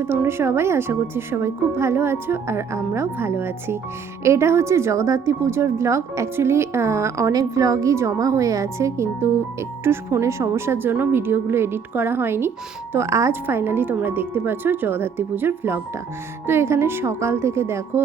আছো তোমরা সবাই? আশা করছি সবাই খুব ভালো আছো আর আমরাও ভালো আছি। এটা হচ্ছে জগদ্ধাত্রী পুজোর ব্লগ অ্যাকচুয়ালি অনেক ব্লগই জমা হয়ে আছে, কিন্তু একটু ফোনের সমস্যার জন্য ভিডিওগুলো এডিট করা হয়নি। তো আজ ফাইনালি তোমরা দেখতে পাচ্ছ জগদ্ধাত্রী পুজোর ব্লগটা তো এখানে সকাল থেকে দেখো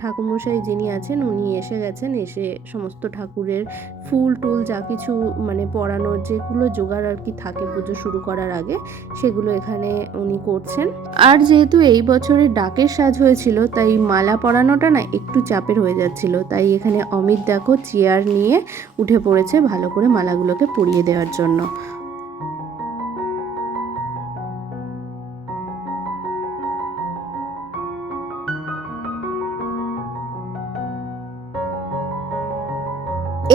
ঠাকুরমশাই যিনি আছেন, উনি এসে গেছেন, এসে সমস্ত ঠাকুরের ফুল টুল যা কিছু মানে পরানোর যেগুলো জোগাড় আর কি থাকে পুজো শুরু করার আগে, সেগুলো এখানে উনি করছেন। আর যেহেতু এই বছরে ডাকের সাজ হয়েছিল, তাই মালা পরানোটা না একটু চাপের হয়ে যাচ্ছিল। তাই এখানে অমিত দেখো চেয়ার নিয়ে উঠে পড়েছে ভালো করে মালাগুলোকে পরিয়ে দেওয়ার জন্য।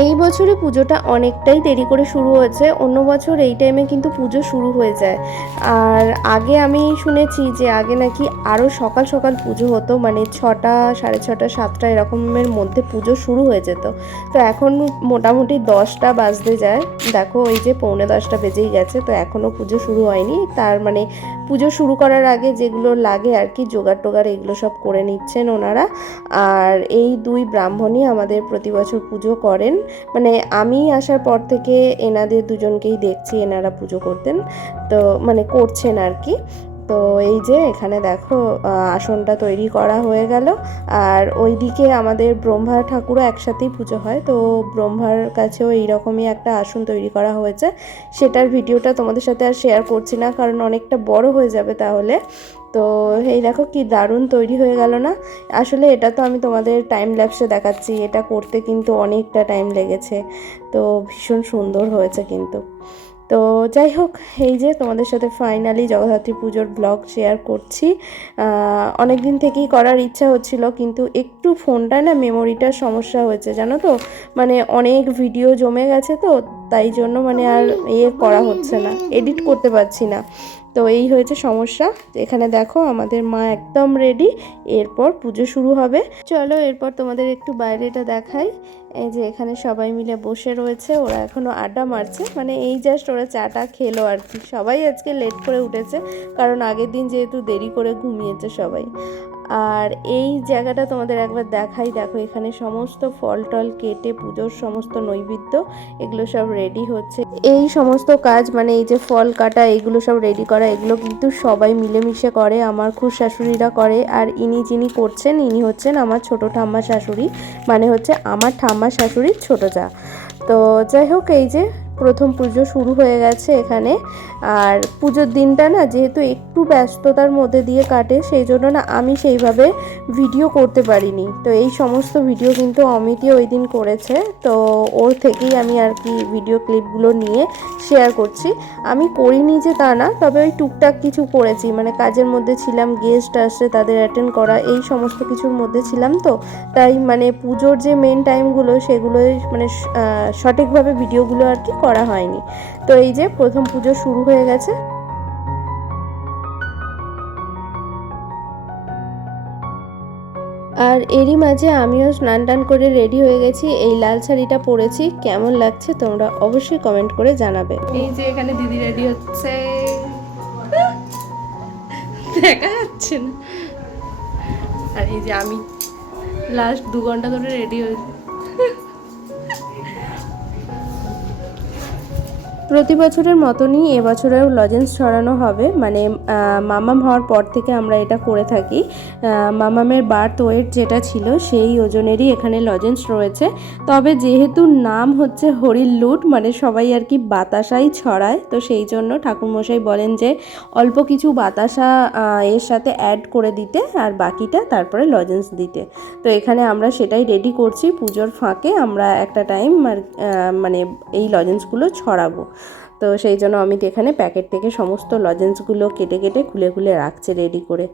এই বছরে পুজোটা অনেকটাই দেরি করে শুরু হয়েছে। অন্য বছর এই টাইমে কিন্তু পুজো শুরু হয়ে যায়। আর আগে আমি শুনেছি যে আগে নাকি আরও সকাল সকাল পুজো হতো মানে ছটা, সাড়ে ছটা, সাতটা এরকমের মধ্যে পুজো শুরু হয়ে যেত। তো এখন মোটামুটি দশটা বাজতে যায়। দেখো ওই যে পৌনে দশটা বেজেই গেছে, তো এখনও পুজো শুরু হয়নি। তার মানে পুজো শুরু করার আগে যেগুলো লাগে আর কি, জোগাড় টোগাড় এগুলো সব করে নিচ্ছেন ওনারা। আর এই দুই ব্রাহ্মণই আমাদের প্রতি বছর পুজো করেন। মানে আমি আসার পর থেকে এনাদের দুজনকেই দেখছি, এনারা পুজো করতেন। তো মানে করছেন আর কি। তো এই যে এখানে দেখো আসনটা তৈরি করা হয়ে গেল। আর ওইদিকে আমাদের ব্রহ্মা ঠাকুরও একসাথেই পুজো হয়। তো ব্রহ্মার কাছেও এইরকমই একটা আসন তৈরি করা হয়েছে। সেটার ভিডিওটা তোমাদের সাথে আর শেয়ার করছি না, কারণ অনেকটা বড় হয়ে যাবে তাহলে। তো এই দেখো কি দারুণ তৈরি হয়ে গেল না? আসলে এটা তো আমি তোমাদের টাইম ল্যাপসে দেখাচ্ছি, এটা করতে কিন্তু অনেকটা টাইম লেগেছে। তো ভীষণ সুন্দর হয়েছে কিন্তু। তো যাই হোক, এই যে তোমাদের সাথে ফাইনালি জগদ্ধাত্রী পুজোর ব্লগ শেয়ার করছি। অনেক দিন থেকেই করার ইচ্ছা হচ্ছিল, কিন্তু একটু ফোনটা না মেমোরিটার সমস্যা হয়েছে, জানো তো? মানে অনেক ভিডিও জমে গেছে তো, তাই জন্য মানে আর ইয়ে করা হচ্ছে না এডিট করতে পারছি না। তো এই হয়েছে সমস্যা। এখানে দেখো আমাদের মা একদম রেডি এরপর পুজো শুরু হবে। চলো এরপর তোমাদের একটু বাইরেটা দেখাই। এই যে এখানে সবাই মিলে বসে রয়েছে, ওরা এখনও আড্ডা মারছে। মানে এই জাস্ট ওরা চাটা খেলো আর কি। সবাই আজকে লেট করে উঠেছে, কারণ আগের দিন যেহেতু দেরি করে ঘুমিয়েছে সবাই। আর এই জায়গাটা তোমাদের একবার দেখাই। দেখো, এখানে সমস্ত ফল টল কেটে পুজোর সমস্ত নৈবেদ্য, এগুলো সব রেডি হচ্ছে। এই সমস্ত কাজ মানে এই যে ফল কাটা, এগুলো সব রেডি করা, এগুলো কিন্তু সবাই মিলেমিশে করে। আমার খুব শাশুড়িরা করে। আর ইনি যিনি করছেন, ইনি হচ্ছেন আমার ছোট ঠাম্মা শাশুড়ি মানে হচ্ছে আমার ঠাম্মা শাশুড়ির ছোট যা। তো যাই হোক, এই যে প্রথম পুজো শুরু হয়ে গেছে এখানে। আর পুজোর দিনটা না যেহেতু একটু ব্যস্ততার মধ্যে দিয়ে কাটে, সেই জন্য না আমি সেইভাবে ভিডিও করতে পারিনি। তো এই সমস্ত ভিডিও কিন্তু অমিতই ওই দিন করেছে। তো ওর থেকেই আমি আর কি ভিডিও ক্লিপগুলো নিয়ে শেয়ার করছি। আমি করিনি যে তা না, তবে ওই টুকটাক কিছু করেছি। মানে কাজের মধ্যে ছিলাম গেস্ট আসছে, তাদের অ্যাটেন্ড করা, এই সমস্ত কিছুর মধ্যে ছিলাম তো। তাই মানে পুজোর যে মেন টাইমগুলো সেগুলোই মানে সঠিকভাবে ভিডিওগুলো আর কি করা হয়নি। তো এই যে প্রথম পুজো শুরু হয়ে গেছে। আর এরই মাঝে আমিও স্নান টান করে রেডি হয়ে গেছি। এই লাল শাড়িটা পরেছি। কেমন লাগছে তোমরা অবশ্যই কমেন্ট করে জানাবে। এই যে এখানে দিদি রেডি হচ্ছে। দেখা যাচ্ছে না। আর এই যে আমি লাস্ট দু ঘণ্টা ধরে রেডি হয়েছি প্রতি বছরের মতনই এবছরেও লজেন্স ছড়ানো হবে। মানে মামাম হওয়ার পর থেকে আমরা এটা করে থাকি। মামামের বার্থ ওয়েট যেটা ছিল, সেই ওজনেরই এখানে লজেন্স রয়েছে। তবে যেহেতু নাম হচ্ছে হরির লুট মানে সবাই আর কি বাতাসাই ছড়ায়, তো সেই জন্য ঠাকুরমশাই বলেন যে, অল্প কিছু বাতাসা এর সাথে অ্যাড করে দিতে, আর বাকিটা তারপরে লজেন্স দিতে। তো এখানে আমরা সেটাই রেডি করছি, পুজোর ফাঁকে আমরা একটা টাইম মানে এই লজেন্সগুলো ছড়াবো। তো সেই জন্য অমিত এখানে প্যাকেট থেকে সমস্ত লজেন্সগুলো কেটে কেটে খুলে খুলে রাখছে রেডি করে।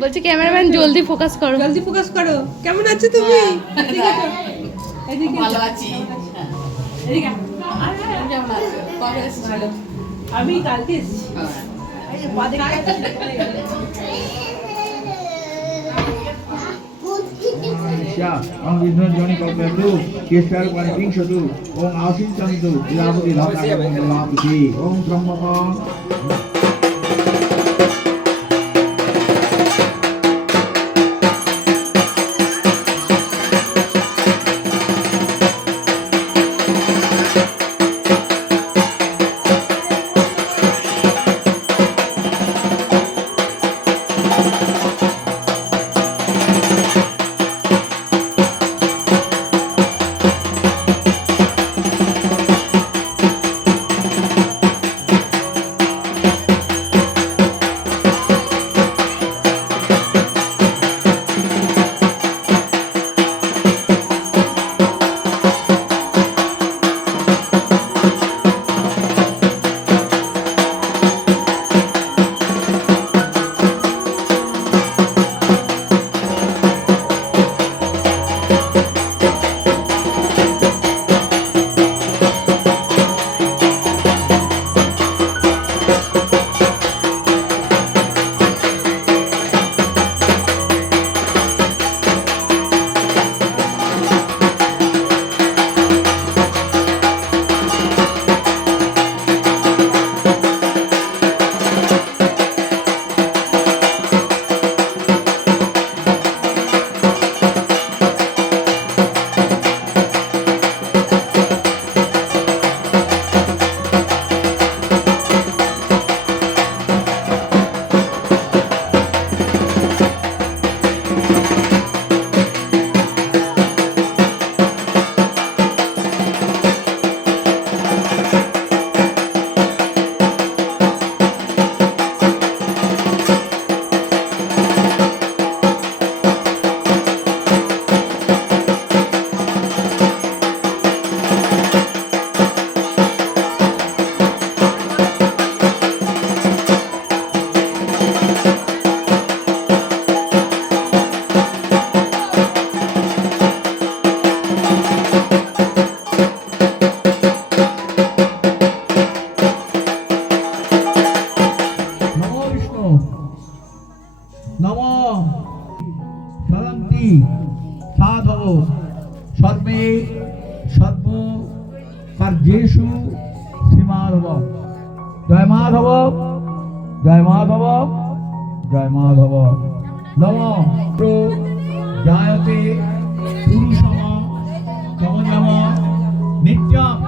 বলছি ক্যামেরাম্যান জলদি ফোকাস করো। জলদি ফোকাস করো। কেমন আছো তুমি? এদিকে আসো। এদিকে ভালো আছি এদিকে আসো। তুমি কেমন আছো কবে এসেছিল আমি কালকে এসেছি ওং বিষ্ণুজনি কল্পন্তু কেশর পঞ্চিংশতু ওং আশিঞ্চন্তু লীলাপতি ধামাপতি ওং ব্রহ্মকং নমো মাধব নম জায়তে পুরুষম তমজম নিত্যম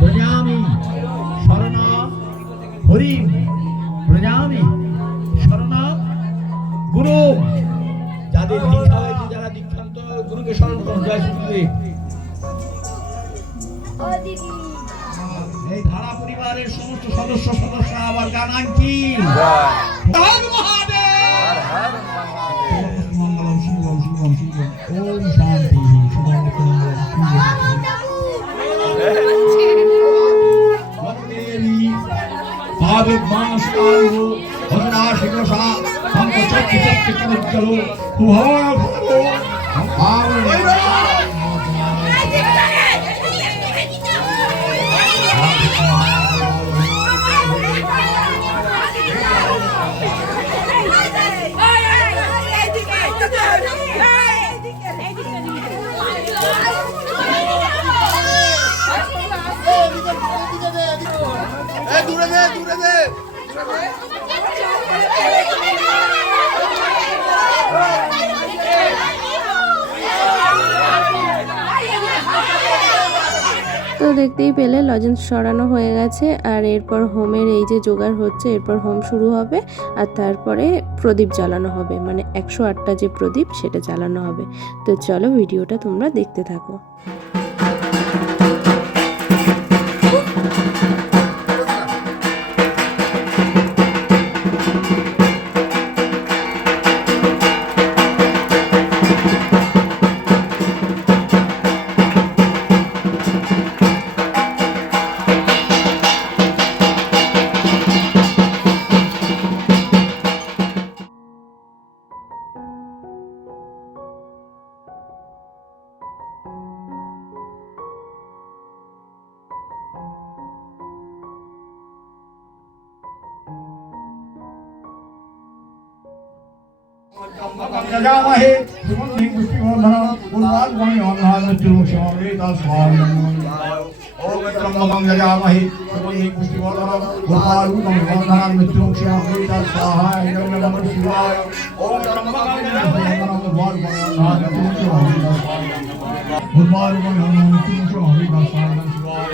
ব্রজামি শরণ হরি ব্রজামি শরণ গুরু। যাদের দীক্ষা হয়েছে যারা দীক্ষান্ত গুরুকে স্মরণ করুন জয় শ্রীদেব এই ধারা পরিবারের সমস্ত সদস্য সদস্য আবার জানান কি? হর ওম শান্তি শুভম দেবী পাদুগ্মানস্কারু ভদ্রাশিকষা পঙ্কচক্কি চক্কি দূরে দে। তো দেখতেই পেলে, লজেন্স সরানো হয়ে গেছে, আর এরপর হোমের এই যে জোগাড় হচ্ছে, এরপর হোম শুরু হবে, আর তারপরে প্রদীপ জ্বালানো হবে মানে একশো আটটা যে প্রদীপ, সেটা জ্বালানো হবে। তো চলো ভিডিওটা তোমরা দেখতে থাকো। यजामहे सुमन्ति पुष्टिवर्धनं पूर्वाग्वाणि ओम त्र्यम्बकं यजामहे सुमन्ति पुष्टिवर्धनं पूर्वाग्वाणि वर्धनं मृत्युमुक्षामृता स्वाहा इदं नमः। शिवाय ओम त्र्यम्बकं यजामहे पूर्वाग्वाणि वर्धनं मृत्युमुक्षामृता स्वाहा शिवाय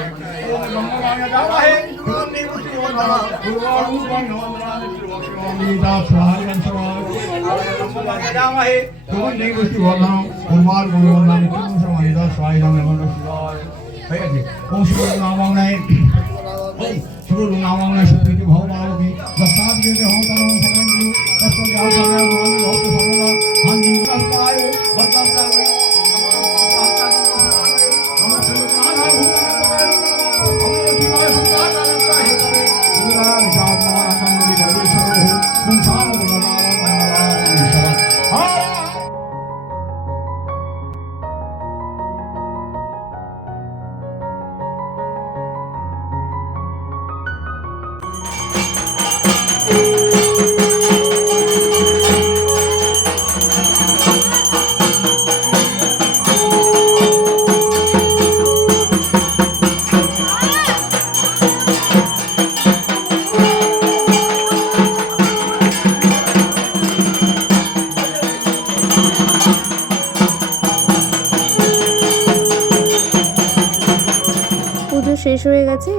ओम त्र्यम्बकं यजामहे सुमन्ति पुष्टिवर्धनं पूर्वाग्वाणि वर्धनं मृत्युमुक्षामृता स्वाहा इदं नमः। शिवाय পুষ্টিবর্ধনম উর্বাণি বন্ধনান মৃত্যুমুক্ষমে তস্মাৎ যজামহি সুগন্ধি পুষ্টিবর্ধনম উর্বাণি বন্ধনান মৃত্যুমুক্ষমে তস্মাৎ শিবায় হয়ে গেছে ওম শিব নামাংনায় ওই শিব নামাংনায় সুপ্রীতি ভগবানকে দশাদ গেতে হম তরম সরণ গুরু তস্য জ্ঞান ভক্ত সর্বদা হানি কায় বদ্দাস্তায়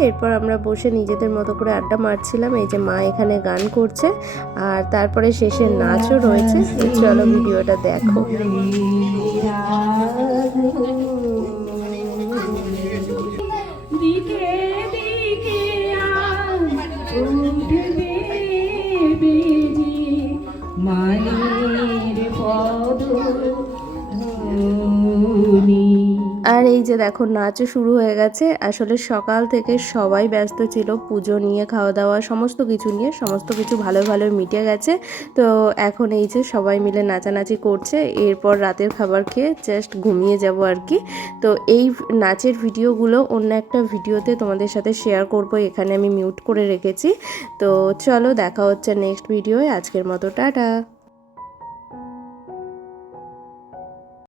এরপর আমরা বসে নিজেদের মতো করে আড্ডা মারছিলাম। এই যে মা এখানে গান করছে আর তারপরে শেষে নাচও রয়েছে। চলো ভিডিওটা দেখো। দিকে আর এই যে দেখো, নাচও শুরু হয়ে গেছে। আসলে সকাল থেকে সবাই ব্যস্ত ছিল, পুজো নিয়ে, খাওয়া দাওয়া, সমস্ত কিছু নিয়ে, সমস্ত কিছু ভালো ভালো মিটে গেছে। তো এখন এই যে সবাই মিলে নাচানাচি করছে, এরপর রাতের খাবার খেয়ে জাস্ট ঘুমিয়ে যাব আর কি। তো এই নাচের ভিডিওগুলো অন্য একটা ভিডিওতে তোমাদের সাথে শেয়ার করব, এখানে আমি মিউট করে রেখেছি। তো চলো দেখা হচ্ছে নেক্সট ভিডিওয়ে আজকের মতো, টাটা!